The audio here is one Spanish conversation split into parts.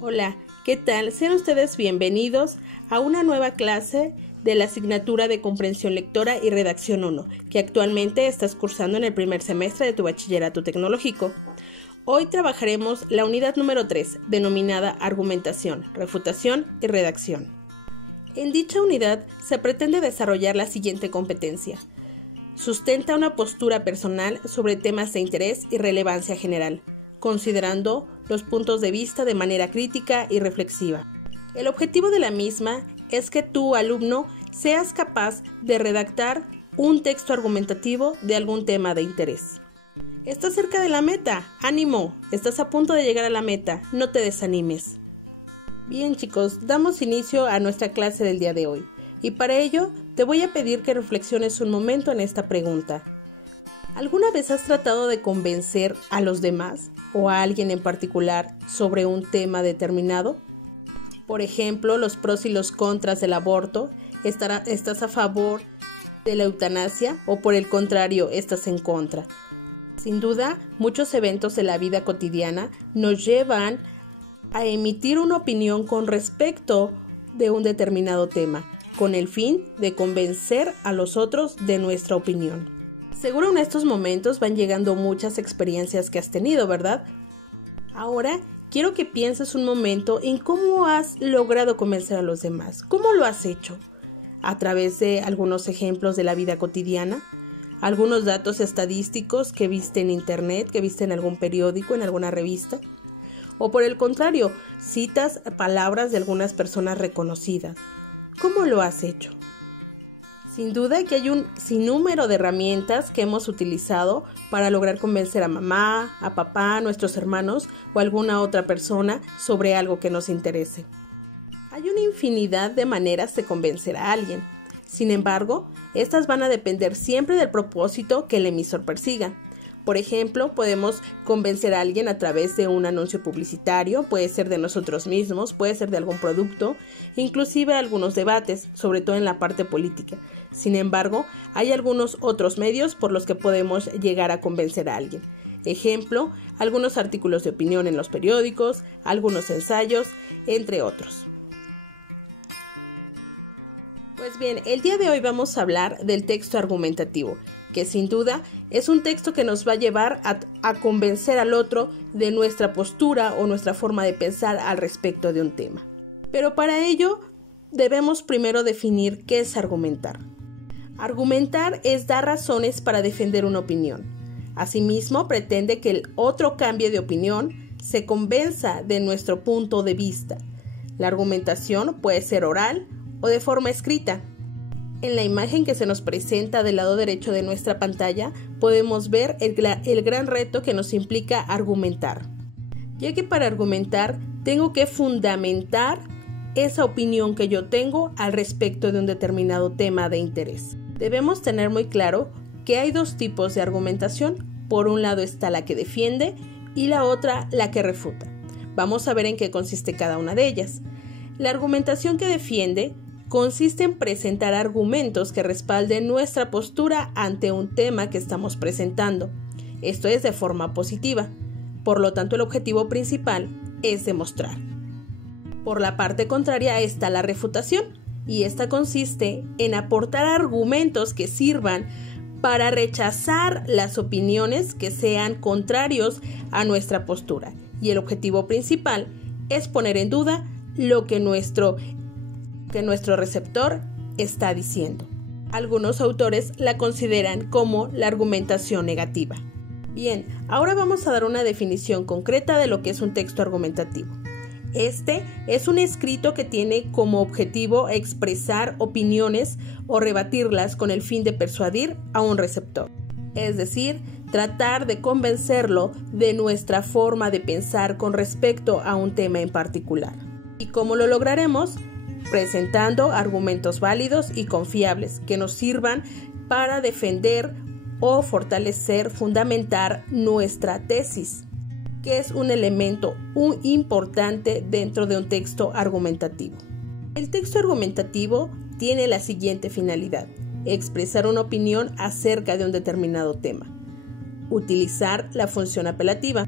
Hola, ¿qué tal? Sean ustedes bienvenidos a una nueva clase de la asignatura de Comprensión Lectora y Redacción 1, que actualmente estás cursando en el primer semestre de tu bachillerato tecnológico. Hoy trabajaremos la unidad número 3, denominada Argumentación, Refutación y Redacción. En dicha unidad se pretende desarrollar la siguiente competencia. Sustenta una postura personal sobre temas de interés y relevancia general, considerando los puntos de vista de manera crítica y reflexiva. El objetivo de la misma es que tu alumno seas capaz de redactar un texto argumentativo de algún tema de interés. Estás cerca de la meta, ánimo, estás a punto de llegar a la meta, no te desanimes. Bien chicos, damos inicio a nuestra clase del día de hoy y para ello te voy a pedir que reflexiones un momento en esta pregunta. ¿Alguna vez has tratado de convencer a los demás o a alguien en particular sobre un tema determinado? Por ejemplo, los pros y los contras del aborto. ¿Estás a favor de la eutanasia o por el contrario estás en contra? Sin duda, muchos eventos de la vida cotidiana nos llevan a emitir una opinión con respecto de un determinado tema, con el fin de convencer a los otros de nuestra opinión. Seguro en estos momentos van llegando muchas experiencias que has tenido, ¿verdad? Ahora quiero que pienses un momento en cómo has logrado convencer a los demás. ¿Cómo lo has hecho? ¿A través de algunos ejemplos de la vida cotidiana? ¿Algunos datos estadísticos que viste en internet, que viste en algún periódico, en alguna revista? ¿O por el contrario, citas palabras de algunas personas reconocidas? ¿Cómo lo has hecho? Sin duda que hay un sinnúmero de herramientas que hemos utilizado para lograr convencer a mamá, a papá, a nuestros hermanos o a alguna otra persona sobre algo que nos interese. Hay una infinidad de maneras de convencer a alguien. Sin embargo, estas van a depender siempre del propósito que el emisor persiga. Por ejemplo, podemos convencer a alguien a través de un anuncio publicitario, puede ser de nosotros mismos, puede ser de algún producto, inclusive algunos debates, sobre todo en la parte política. Sin embargo, hay algunos otros medios por los que podemos llegar a convencer a alguien. Ejemplo, algunos artículos de opinión en los periódicos, algunos ensayos, entre otros. Pues bien, el día de hoy vamos a hablar del texto argumentativo, que sin duda es un texto que nos va a llevar a convencer al otro de nuestra postura o nuestra forma de pensar al respecto de un tema. Pero para ello debemos primero definir qué es argumentar. Argumentar es dar razones para defender una opinión. Asimismo, pretende que el otro cambie de opinión, se convenza de nuestro punto de vista. La argumentación puede ser oral o de forma escrita. En la imagen que se nos presenta del lado derecho de nuestra pantalla podemos ver el gran reto que nos implica argumentar, ya que para argumentar tengo que fundamentar esa opinión que yo tengo al respecto de un determinado tema de interés. Debemos tener muy claro que hay dos tipos de argumentación. Por un lado está la que defiende y la otra la que refuta. Vamos a ver en qué consiste cada una de ellas. La argumentación que defiende consiste en presentar argumentos que respalden nuestra postura ante un tema que estamos presentando. Esto es de forma positiva. Por lo tanto, el objetivo principal es demostrar. Por la parte contraria está la refutación, y esta consiste en aportar argumentos que sirvan para rechazar las opiniones que sean contrarios a nuestra postura. Y el objetivo principal es poner en duda lo que nuestro receptor está diciendo. Algunos autores la consideran como la argumentación negativa. Bien, ahora vamos a dar una definición concreta de lo que es un texto argumentativo. Este es un escrito que tiene como objetivo expresar opiniones o rebatirlas con el fin de persuadir a un receptor. Es decir, tratar de convencerlo de nuestra forma de pensar con respecto a un tema en particular. ¿Y cómo lo lograremos? Presentando argumentos válidos y confiables que nos sirvan para defender o fortalecer, fundamentar nuestra tesis, que es un elemento importante dentro de un texto argumentativo. El texto argumentativo tiene la siguiente finalidad: expresar una opinión acerca de un determinado tema, utilizar la función apelativa,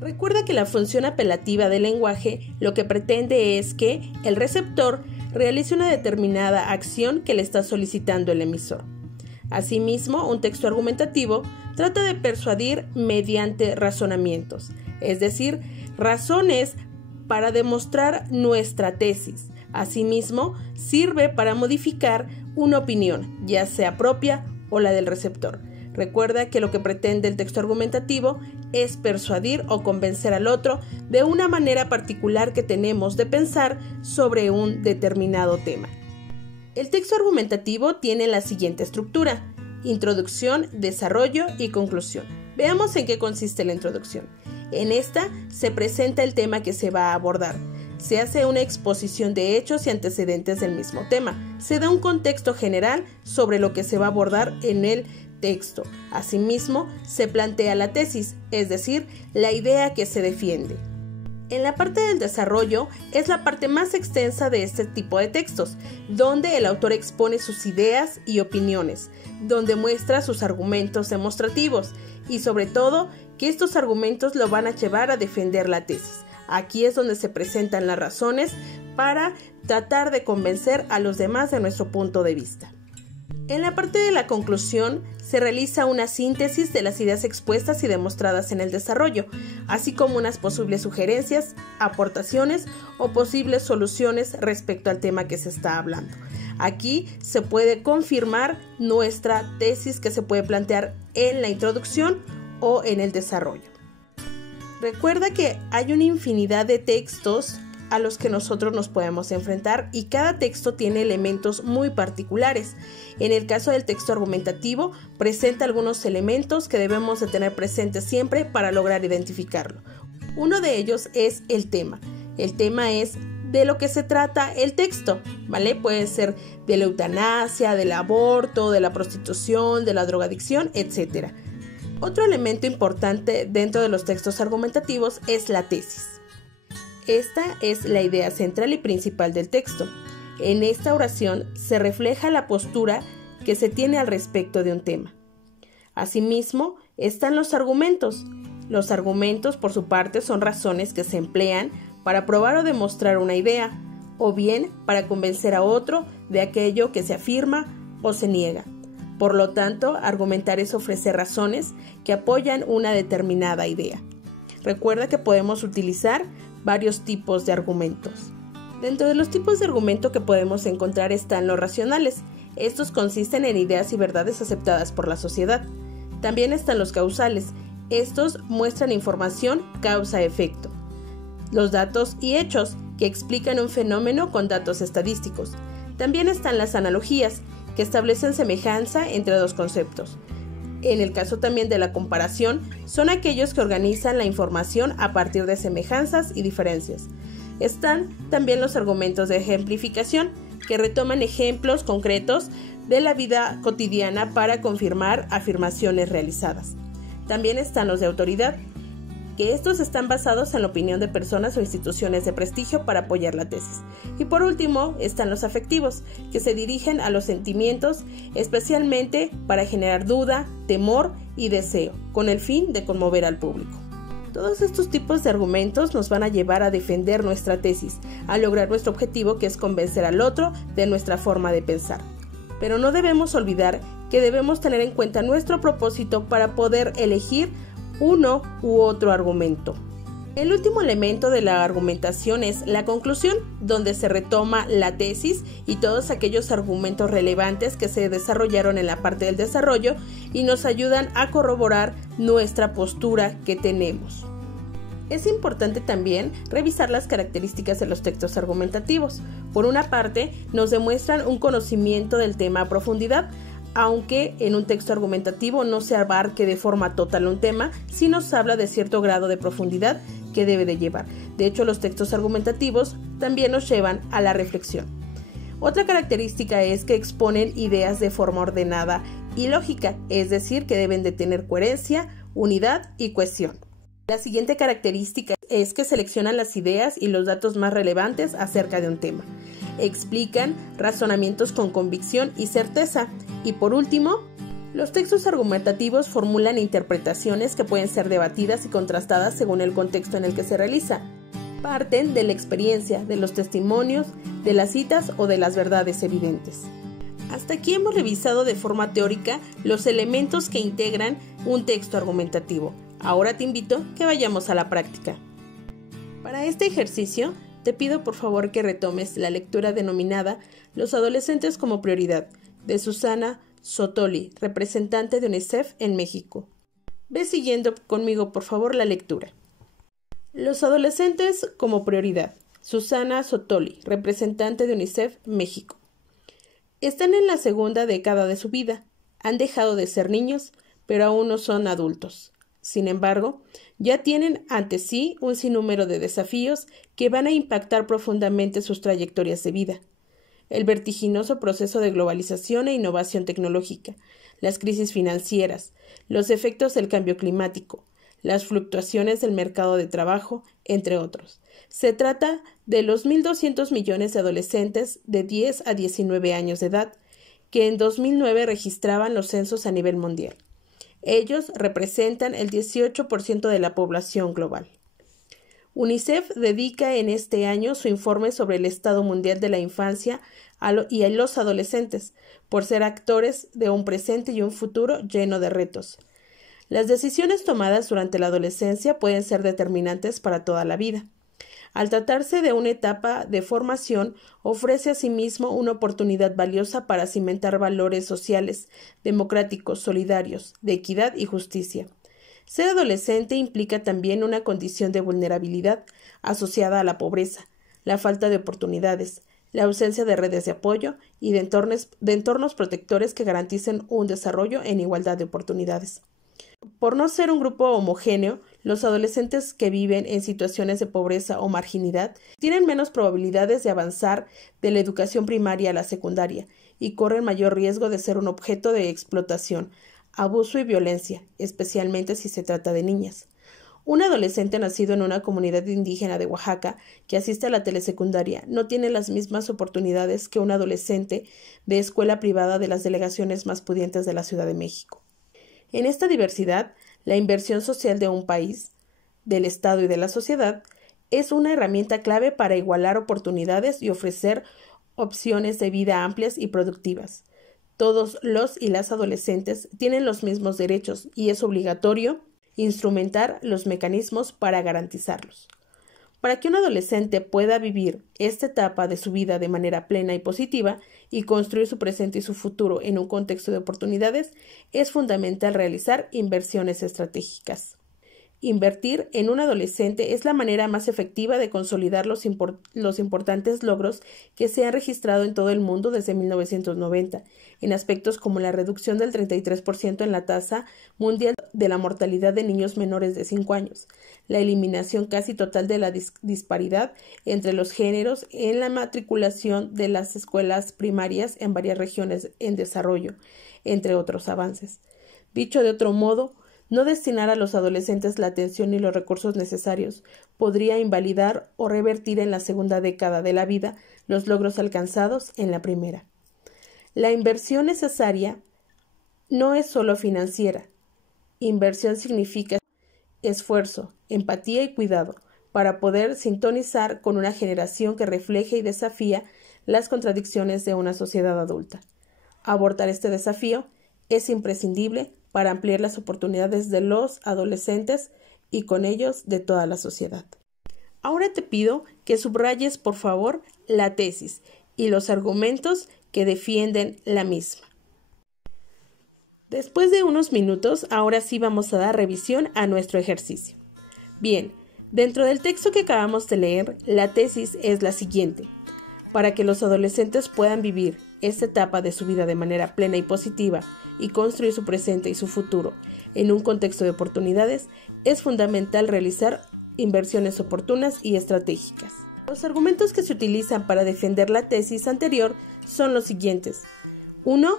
Recuerda que la función apelativa del lenguaje lo que pretende es que el receptor realice una determinada acción que le está solicitando el emisor. Asimismo, un texto argumentativo trata de persuadir mediante razonamientos, es decir, razones para demostrar nuestra tesis. Asimismo, sirve para modificar una opinión, ya sea propia o la del receptor. Recuerda que lo que pretende el texto argumentativo es persuadir o convencer al otro de una manera particular que tenemos de pensar sobre un determinado tema. El texto argumentativo tiene la siguiente estructura: introducción, desarrollo y conclusión. Veamos en qué consiste la introducción. En esta se presenta el tema que se va a abordar. Se hace una exposición de hechos y antecedentes del mismo tema. Se da un contexto general sobre lo que se va a abordar en el texto. Asimismo, se plantea la tesis, es decir, la idea que se defiende. En la parte del desarrollo es la parte más extensa de este tipo de textos, donde el autor expone sus ideas y opiniones, donde muestra sus argumentos demostrativos y sobre todo que estos argumentos lo van a llevar a defender la tesis. Aquí es donde se presentan las razones para tratar de convencer a los demás de nuestro punto de vista. En la parte de la conclusión se realiza una síntesis de las ideas expuestas y demostradas en el desarrollo, así como unas posibles sugerencias, aportaciones o posibles soluciones respecto al tema que se está hablando. Aquí se puede confirmar nuestra tesis que se puede plantear en la introducción o en el desarrollo. Recuerda que hay una infinidad de textos a los que nosotros nos podemos enfrentar y cada texto tiene elementos muy particulares. En el caso del texto argumentativo, presenta algunos elementos que debemos de tener presentes siempre para lograr identificarlo. Uno de ellos es el tema. El tema es de lo que se trata el texto, ¿vale? Puede ser de la eutanasia, del aborto, de la prostitución, de la drogadicción, etc. Otro elemento importante dentro de los textos argumentativos es la tesis. Esta es la idea central y principal del texto. En esta oración se refleja la postura que se tiene al respecto de un tema. Asimismo, están los argumentos. Los argumentos, por su parte, son razones que se emplean para probar o demostrar una idea, o bien para convencer a otro de aquello que se afirma o se niega. Por lo tanto, argumentar es ofrecer razones que apoyan una determinada idea. Recuerda que podemos utilizar varios tipos de argumentos. Dentro de los tipos de argumento que podemos encontrar están los racionales. Estos consisten en ideas y verdades aceptadas por la sociedad. También están los causales. Estos muestran información causa-efecto. Los datos y hechos, que explican un fenómeno con datos estadísticos. También están las analogías, que establecen semejanza entre dos conceptos. En el caso también de la comparación, son aquellos que organizan la información a partir de semejanzas y diferencias. Están también los argumentos de ejemplificación, que retoman ejemplos concretos de la vida cotidiana para confirmar afirmaciones realizadas. También están los de autoridad, que estos están basados en la opinión de personas o instituciones de prestigio para apoyar la tesis. Y por último están los afectivos, que se dirigen a los sentimientos, especialmente para generar duda, temor y deseo, con el fin de conmover al público. Todos estos tipos de argumentos nos van a llevar a defender nuestra tesis, a lograr nuestro objetivo, que es convencer al otro de nuestra forma de pensar. Pero no debemos olvidar que debemos tener en cuenta nuestro propósito para poder elegir uno u otro argumento. El último elemento de la argumentación es la conclusión, donde se retoma la tesis y todos aquellos argumentos relevantes que se desarrollaron en la parte del desarrollo y nos ayudan a corroborar nuestra postura que tenemos. Es importante también revisar las características de los textos argumentativos. Por una parte, nos demuestran un conocimiento del tema a profundidad, aunque en un texto argumentativo no se abarque de forma total un tema, sí nos habla de cierto grado de profundidad que debe de llevar. De hecho, los textos argumentativos también nos llevan a la reflexión. Otra característica es que exponen ideas de forma ordenada y lógica, es decir, que deben de tener coherencia, unidad y cohesión. La siguiente característica es que seleccionan las ideas y los datos más relevantes acerca de un tema. Explican razonamientos con convicción y certeza. Y por último, Los textos argumentativos formulan interpretaciones que pueden ser debatidas y contrastadas según el contexto en el que se realiza. Parten de la experiencia, de los testimonios, de las citas o de las verdades evidentes. Hasta aquí hemos revisado de forma teórica los elementos que integran un texto argumentativo. Ahora te invito a que vayamos a la práctica. Para este ejercicio, te pido por favor que retomes la lectura denominada Los adolescentes como prioridad, de Susana Sotoli, representante de UNICEF en México. Ve siguiendo conmigo por favor la lectura. Los adolescentes como prioridad, Susana Sotoli, representante de UNICEF México. Están en la segunda década de su vida, han dejado de ser niños, pero aún no son adultos. Sin embargo, ya tienen ante sí un sinnúmero de desafíos que van a impactar profundamente sus trayectorias de vida. El vertiginoso proceso de globalización e innovación tecnológica, las crisis financieras, los efectos del cambio climático, las fluctuaciones del mercado de trabajo, entre otros. Se trata de los 1.200 millones de adolescentes de 10 a 19 años de edad que en 2009 registraban los censos a nivel mundial. Ellos representan el 18% de la población global. UNICEF dedica en este año su informe sobre el estado mundial de la infancia y a los adolescentes, por ser actores de un presente y un futuro lleno de retos. Las decisiones tomadas durante la adolescencia pueden ser determinantes para toda la vida. Al tratarse de una etapa de formación, ofrece asimismo una oportunidad valiosa para cimentar valores sociales, democráticos, solidarios, de equidad y justicia. Ser adolescente implica también una condición de vulnerabilidad asociada a la pobreza, la falta de oportunidades, la ausencia de redes de apoyo y de entornos protectores que garanticen un desarrollo en igualdad de oportunidades. Por no ser un grupo homogéneo, los adolescentes que viven en situaciones de pobreza o marginalidad tienen menos probabilidades de avanzar de la educación primaria a la secundaria y corren mayor riesgo de ser un objeto de explotación, abuso y violencia, especialmente si se trata de niñas. Un adolescente nacido en una comunidad indígena de Oaxaca que asiste a la telesecundaria no tiene las mismas oportunidades que un adolescente de escuela privada de las delegaciones más pudientes de la Ciudad de México. En esta diversidad, la inversión social de un país, del Estado y de la sociedad es una herramienta clave para igualar oportunidades y ofrecer opciones de vida amplias y productivas. Todos los y las adolescentes tienen los mismos derechos y es obligatorio instrumentar los mecanismos para garantizarlos. Para que un adolescente pueda vivir esta etapa de su vida de manera plena y positiva y construir su presente y su futuro en un contexto de oportunidades, es fundamental realizar inversiones estratégicas. Invertir en un adolescente es la manera más efectiva de consolidar los importantes logros que se han registrado en todo el mundo desde 1990, en aspectos como la reducción del 33% en la tasa mundial de la mortalidad de niños menores de 5 años, la eliminación casi total de la disparidad entre los géneros en la matriculación de las escuelas primarias en varias regiones en desarrollo, entre otros avances. Dicho de otro modo, no destinar a los adolescentes la atención y los recursos necesarios podría invalidar o revertir en la segunda década de la vida los logros alcanzados en la primera. La inversión necesaria no es solo financiera. Inversión significa esfuerzo, empatía y cuidado para poder sintonizar con una generación que refleje y desafía las contradicciones de una sociedad adulta. Abordar este desafío es imprescindible para ampliar las oportunidades de los adolescentes y con ellos de toda la sociedad. Ahora te pido que subrayes por favor la tesis y los argumentos que defienden la misma. Después de unos minutos, ahora sí vamos a dar revisión a nuestro ejercicio. Bien, dentro del texto que acabamos de leer, la tesis es la siguiente. Para que los adolescentes puedan vivir esta etapa de su vida de manera plena y positiva y construir su presente y su futuro en un contexto de oportunidades, es fundamental realizar inversiones oportunas y estratégicas. Los argumentos que se utilizan para defender la tesis anterior son los siguientes. 1.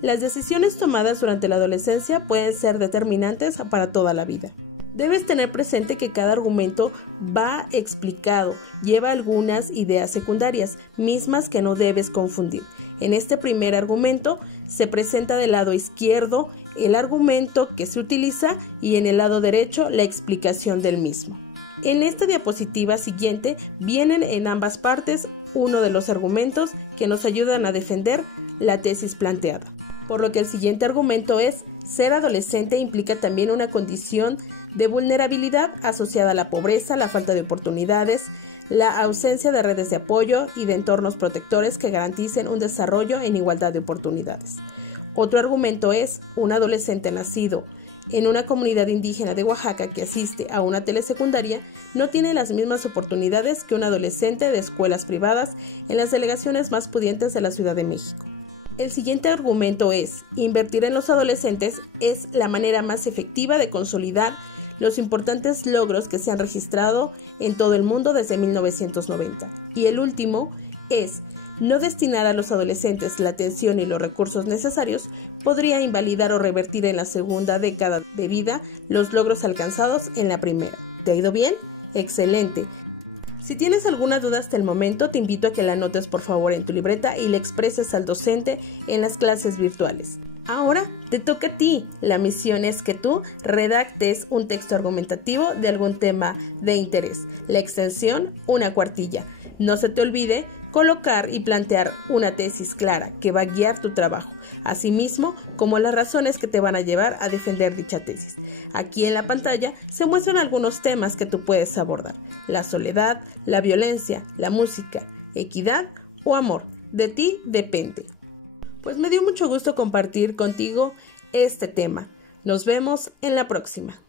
Las decisiones tomadas durante la adolescencia pueden ser determinantes para toda la vida. Debes tener presente que cada argumento va explicado, lleva algunas ideas secundarias, mismas que no debes confundir. En este primer argumento se presenta del lado izquierdo el argumento que se utiliza y en el lado derecho la explicación del mismo. En esta diapositiva siguiente vienen en ambas partes uno de los argumentos que nos ayudan a defender la tesis planteada. Por lo que el siguiente argumento es: ser adolescente implica también una condición de vulnerabilidad asociada a la pobreza, la falta de oportunidades, la ausencia de redes de apoyo y de entornos protectores que garanticen un desarrollo en igualdad de oportunidades. Otro argumento es: un adolescente nacido en una comunidad indígena de Oaxaca que asiste a una telesecundaria no tiene las mismas oportunidades que un adolescente de escuelas privadas en las delegaciones más pudientes de la Ciudad de México. El siguiente argumento es: invertir en los adolescentes es la manera más efectiva de consolidar los importantes logros que se han registrado en todo el mundo desde 1990. Y el último es: no destinar a los adolescentes la atención y los recursos necesarios podría invalidar o revertir en la segunda década de vida los logros alcanzados en la primera. ¿Te ha ido bien? ¡Excelente! Si tienes alguna duda hasta el momento, te invito a que la anotes por favor en tu libreta y la expreses al docente en las clases virtuales. Ahora te toca a ti. La misión es que tú redactes un texto argumentativo de algún tema de interés. La extensión, una cuartilla. No se te olvide colocar y plantear una tesis clara que va a guiar tu trabajo, asimismo como las razones que te van a llevar a defender dicha tesis. Aquí en la pantalla se muestran algunos temas que tú puedes abordar: la soledad, la violencia, la música, equidad o amor. De ti depende. Pues me dio mucho gusto compartir contigo este tema. Nos vemos en la próxima.